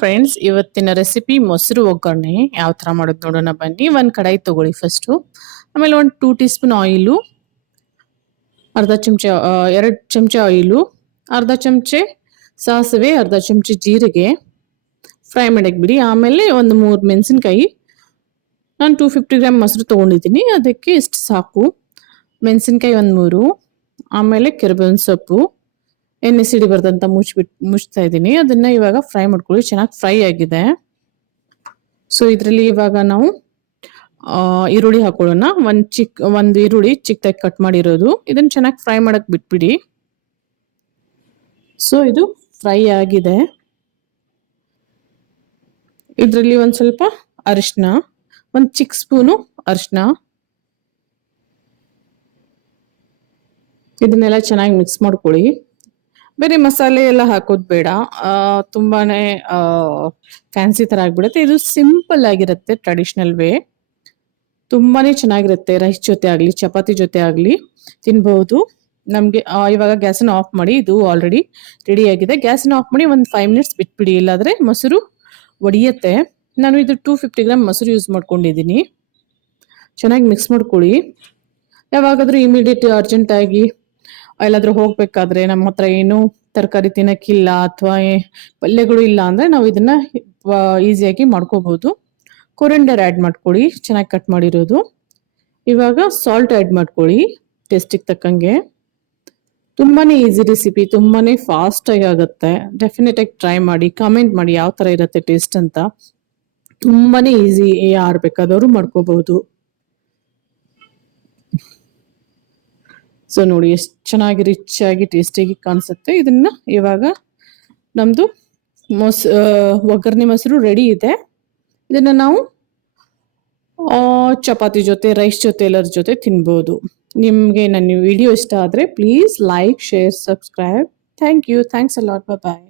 Friends, ಇವತ್ತಿನ recipe ಮೊಸರು ಒಗ್ಗರಣೆ ಯಾವ ಥರ ಮಾಡೋದು ನೋಡೋಣ ಬನ್ನಿ. ಒಂದು ಕಡಾಯಿ ತಗೊಳ್ಳಿ ಫಸ್ಟು. ಆಮೇಲೆ ಒಂದು 2 ಟೀ ಸ್ಪೂನ್ ಆಯಿಲು, ಅರ್ಧ ಚಮಚ 2 ಚಮಚ ಆಯಿಲು, ಅರ್ಧ ಚಮಚೆ ಸಾಸಿವೆ, ಅರ್ಧ ಚಮಚೆ ಜೀರಿಗೆ ಫ್ರೈ ಮಾಡಕ್ಕೆ ಬಿಡಿ. ಆಮೇಲೆ ಒಂದು 3 ಮೆಣಸಿನ್ಕಾಯಿ. ನಾನು 250 ಗ್ರಾಮ್ ಮೊಸರು ತೊಗೊಂಡಿದ್ದೀನಿ, ಅದಕ್ಕೆ ಇಷ್ಟು ಸಾಕು. ಮೆಣಸಿನ್ಕಾಯಿ ಒಂದು 3, ಆಮೇಲೆ ಕರಿಬೇವಿನ ಸೊಪ್ಪು, ಎಣ್ಣೆ ಸಿಡಿ ಬರ್ದಂತ ಮುಚ್ತಾ ಇದ್ದೀನಿ. ಅದನ್ನ ಇವಾಗ ಫ್ರೈ ಮಾಡ್ಕೊಳ್ಳಿ. ಚೆನ್ನಾಗಿ ಫ್ರೈ ಆಗಿದೆ. ಸೊ ಇದರಲ್ಲಿ ಇವಾಗ ನಾವು ಈರುಳ್ಳಿ ಹಾಕೊಳ್ಳೋಣ. ಒಂದು ಈರುಳ್ಳಿ ಚಿಕ್ಕದಾಗಿ ಕಟ್ ಮಾಡಿರೋದು. ಇದನ್ನ ಚೆನ್ನಾಗಿ ಫ್ರೈ ಮಾಡಕ್ ಬಿಟ್ಬಿಡಿ. ಸೊ ಇದು ಫ್ರೈ ಆಗಿದೆ. ಇದರಲ್ಲಿ ಒಂದು ಸ್ವಲ್ಪ ಅರಿಶಿನ, ಒಂದು ಚಿಕ್ಕ ಸ್ಪೂನು ಅರಿಶಿನ, ಇದನ್ನೆಲ್ಲ ಚೆನ್ನಾಗಿ ಮಿಕ್ಸ್ ಮಾಡ್ಕೊಳ್ಳಿ. ಬೇರೆ ಮಸಾಲೆ ಎಲ್ಲ ಹಾಕೋದು ಬೇಡ, ತುಂಬಾನೇ ಫ್ಯಾನ್ಸಿ ತರ ಆಗ್ಬಿಡುತ್ತೆ. ಇದು ಸಿಂಪಲ್ ಆಗಿರುತ್ತೆ, ಟ್ರೆಡಿಷನಲ್ ವೇ. ತುಂಬಾನೇ ಚೆನ್ನಾಗಿರುತ್ತೆ. ರೈಸ್ ಜೊತೆ ಆಗ್ಲಿ, ಚಪಾತಿ ಜೊತೆ ಆಗ್ಲಿ ತಿನ್ಬಹುದು. ನಮ್ಗೆ ಇವಾಗ ಗ್ಯಾಸನ್ನ ಆಫ್ ಮಾಡಿ. ಇದು ಆಲ್ರೆಡಿ ರೆಡಿ ಆಗಿದೆ. ಗ್ಯಾಸನ್ನ ಆಫ್ ಮಾಡಿ ಒಂದು 5 ಮಿನಿಟ್ಸ್ ಬಿಟ್ಬಿಡಿ, ಇಲ್ಲಾದ್ರೆ ಮೊಸರು ಒಡೆಯುತ್ತೆ. ನಾನು ಇದು 250 ಗ್ರಾಮ್ ಮೊಸರು ಯೂಸ್ ಮಾಡ್ಕೊಂಡಿದ್ದೀನಿ. ಚೆನ್ನಾಗಿ ಮಿಕ್ಸ್ ಮಾಡ್ಕೊಳ್ಳಿ. ಯಾವಾಗಾದ್ರೂ ಇಮಿಡಿಯೇಟ್ ಅರ್ಜೆಂಟ್ ಆಗಿ ಎಲ್ಲಾದ್ರೂ ಹೋಗ್ಬೇಕಾದ್ರೆ, ನಮ್ಮ ಹತ್ರ ಏನು ತರಕಾರಿ ತಿನ್ನಕ್ಕಿಲ್ಲ ಅಥವಾ ಪಲ್ಯಗಳು ಇಲ್ಲ ಅಂದ್ರೆ ನಾವು ಇದನ್ನ ಈಸಿಯಾಗಿ ಮಾಡ್ಕೋಬಹುದು. ಕೊರಿಯಂಡರ್ ಆ್ಯಡ್ ಮಾಡ್ಕೊಳ್ಳಿ, ಚೆನ್ನಾಗಿ ಕಟ್ ಮಾಡಿರೋದು. ಇವಾಗ ಸಾಲ್ಟ್ ಆ್ಯಡ್ ಮಾಡ್ಕೊಳ್ಳಿ ಟೇಸ್ಟಿಗೆ ತಕ್ಕಂಗೆ. ತುಂಬಾನೇ ಈಸಿ ರೆಸಿಪಿ, ತುಂಬಾನೇ ಫಾಸ್ಟ್ ಆಗಿ ಆಗುತ್ತೆ. ಡೆಫಿನೆಟ್ ಆಗಿ ಟ್ರೈ ಮಾಡಿ, ಕಾಮೆಂಟ್ ಮಾಡಿ ಯಾವ ತರ ಇರುತ್ತೆ ಟೇಸ್ಟ್ ಅಂತ. ತುಂಬಾನೇ ಈಸಿ, ಯಾರು ಬೇಕಾದವರು ಮಾಡ್ಕೋಬಹುದು. ಸೊ ನೋಡಿ ಎಷ್ಟು ಚೆನ್ನಾಗಿ ರಿಚ್ ಆಗಿ ಟೇಸ್ಟಿಯಾಗಿ ಕಾಣಿಸುತ್ತೆ. ಇದನ್ನ ಇವಾಗ ನಮ್ದು ಒಗ್ಗರಣೆ ಮೊಸರು ರೆಡಿ ಇದೆ. ಇದನ್ನ ನಾವು ಚಪಾತಿ ಜೊತೆ, ರೈಸ್ ಜೊತೆ, ಎಲ್ಲರ ಜೊತೆ ತಿನ್ಬೋದು. ನಿಮಗೆ ನನ್ನ ವಿಡಿಯೋ ಇಷ್ಟ ಆದರೆ please like, share, subscribe. Thank you. Thanks a lot. Bye.